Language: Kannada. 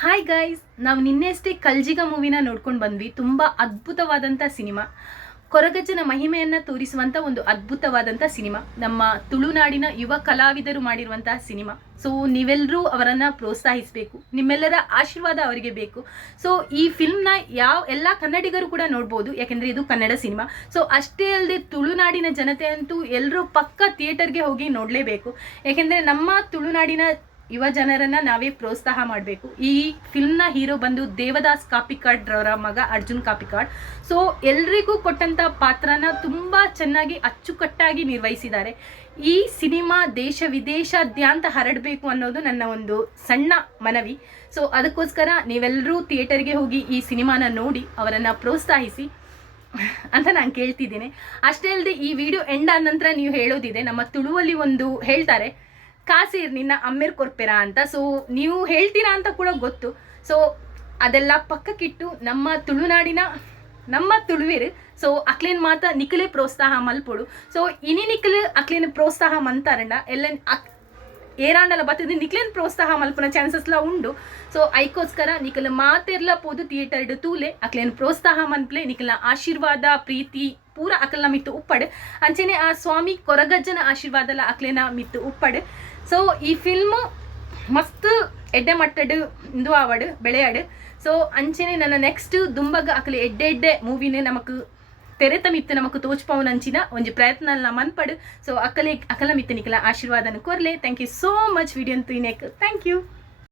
ಹಾಯ್ ಗೈಸ್, ನಾವು ನಿನ್ನೆಷ್ಟೇ ಕಲ್ಜಿಗ ಮೂವಿನ ನೋಡ್ಕೊಂಡು ಬಂದ್ವಿ. ತುಂಬ ಅದ್ಭುತವಾದಂಥ ಸಿನಿಮಾ, ಕೊರಗಜ್ಜನ ಮಹಿಮೆಯನ್ನು ತೋರಿಸುವಂಥ ಒಂದು ಅದ್ಭುತವಾದಂಥ ಸಿನಿಮಾ. ನಮ್ಮ ತುಳುನಾಡಿನ ಯುವ ಕಲಾವಿದರು ಮಾಡಿರುವಂತಹ ಸಿನಿಮಾ. ಸೊ ನೀವೆಲ್ಲರೂ ಅವರನ್ನು ಪ್ರೋತ್ಸಾಹಿಸಬೇಕು, ನಿಮ್ಮೆಲ್ಲರ ಆಶೀರ್ವಾದ ಅವರಿಗೆ ಬೇಕು. ಸೊ ಈ ಫಿಲ್ಮ್ನ ಎಲ್ಲ ಕನ್ನಡಿಗರು ಕೂಡ ನೋಡ್ಬೋದು, ಯಾಕೆಂದರೆ ಇದು ಕನ್ನಡ ಸಿನಿಮಾ. ಸೊ ಅಷ್ಟೇ ಅಲ್ಲದೆ ತುಳುನಾಡಿನ ಜನತೆ ಅಂತೂ ಎಲ್ಲರೂ ಪಕ್ಕ ಥಿಯೇಟರ್ಗೆ ಹೋಗಿ ನೋಡಲೇಬೇಕು, ಯಾಕೆಂದರೆ ನಮ್ಮ ತುಳುನಾಡಿನ ಯುವ ಜನರನ್ನ ನಾವೇ ಪ್ರೋತ್ಸಾಹ ಮಾಡಬೇಕು. ಈ ಫಿಲ್ಮ್ನ ಹೀರೋ ಬಂದು ದೇವದಾಸ್ ಕಾಪಿಕಾಡ್ ರವರ ಮಗ ಅರ್ಜುನ್ ಕಾಪಿಕಾಡ್. ಸೊ ಎಲ್ರಿಗೂ ಕೊಟ್ಟಂಥ ಪಾತ್ರನ ತುಂಬ ಚೆನ್ನಾಗಿ ಅಚ್ಚುಕಟ್ಟಾಗಿ ನಿರ್ವಹಿಸಿದ್ದಾರೆ. ಈ ಸಿನಿಮಾ ದೇಶ ವಿದೇಶಾದ್ಯಂತ ಹರಡಬೇಕು ಅನ್ನೋದು ನನ್ನ ಒಂದು ಸಣ್ಣ ಮನವಿ. ಸೊ ಅದಕ್ಕೋಸ್ಕರ ನೀವೆಲ್ಲರೂ ಥಿಯೇಟರ್ಗೆ ಹೋಗಿ ಈ ಸಿನಿಮಾನ ನೋಡಿ ಅವರನ್ನು ಪ್ರೋತ್ಸಾಹಿಸಿ ಅಂತ ನಾನು ಕೇಳ್ತಿದ್ದೀನಿ. ಅಷ್ಟೇ ಅಲ್ಲದೆ ಈ ವಿಡಿಯೋ ಎಂಡ್ ಆದ ನಂತರ ನೀವು ಹೇಳೋದಿದೆ, ನಮ್ಮ ತುಳುವಲ್ಲಿ ಒಂದು ಹೇಳ್ತಾರೆ, ಕಾಸೀರ್ ನಿನ್ನ ಅಮ್ಮೇರ್ ಕೊರ್ಪೆರಾ ಅಂತ. ಸೊ ನೀವು ಹೇಳ್ತೀರಾ ಅಂತ ಕೂಡ ಗೊತ್ತು. ಸೊ ಅದೆಲ್ಲ ಪಕ್ಕಕ್ಕಿಟ್ಟು ನಮ್ಮ ತುಳುನಾಡಿನ ನಮ್ಮ ತುಳುವೇರು ಸೊ ಅಕ್ಲೇನ್ ಮಾತ ನಿಖಲೆ ಪ್ರೋತ್ಸಾಹ ಮಲ್ಪೊಡು. ಸೊ ಇನಿ ನಿಖಲು ಅಕ್ಲೇನ್ ಪ್ರೋತ್ಸಾಹ ಮಂತಾರಂಡ ಎಲ್ಲ ಏರಾಂಡಲ ಬತ್ತದ ನಿಕ್ಲೇನ್ ಪ್ರೋತ್ಸಾಹ ಮಲ್ಪನ ಚಾನ್ಸಸ್ಲ ಉಂಡು. ಸೊ ಐಕೋಸ್ಕರ ನಿಖಲ ಮಾತೆರ್ಲ ಪೋದು ಥಿಯೇಟರ್ ತೂಲೆ ಅಕ್ಲೇನ್ ಪ್ರೋತ್ಸಾಹ ಮನ್ಪ್ಲೆ ನಿಖಲ ಆಶೀರ್ವಾದ ಪ್ರೀತಿ ಪೂರ ಅಕಲ್ನ ಮಿತ್ತು ಉಪ್ಪಡು. ಅಂಚೆನೆ ಆ ಸ್ವಾಮಿ ಕೊರಗಜ್ಜನ ಆಶೀರ್ವಾದಲ ಅಕ್ಲೇನ ಮಿತ್ತು ಉಪ್ಪಡು. ಸೊ ಈ ಫಿಲ್ಮ್ ಮಸ್ತ್ ಎಡ್ಡೆ ಮಟ್ಟಡು ಇಂದು ಆವಡು ಬೆಳೆಯಾಡು. ಸೊ ಅಂಚೆನೆ ನನ್ನ ನೆಕ್ಸ್ಟ್ ದುಂಬಗ ಅಕಲೆ ಎಡ್ಡೆ ಮೂವಿನೇ ನಮಕ್ ತೆರೆತ ಮಿತ್ತು ನಮಕ್ ತೋಚ್ಪವನ್ ಅಂಚಿನ ಒಂಜಿ ಪ್ರಯತ್ನ ಮನ್ಪಡು. ಸೊ ಅಕಲ ಮಿತ್ತು ನಿಕಲ ಆಶೀರ್ವಾದನ ಕೊರ್ಲೆ. Thank you so much video ತೂನೆಕ್. Thank you.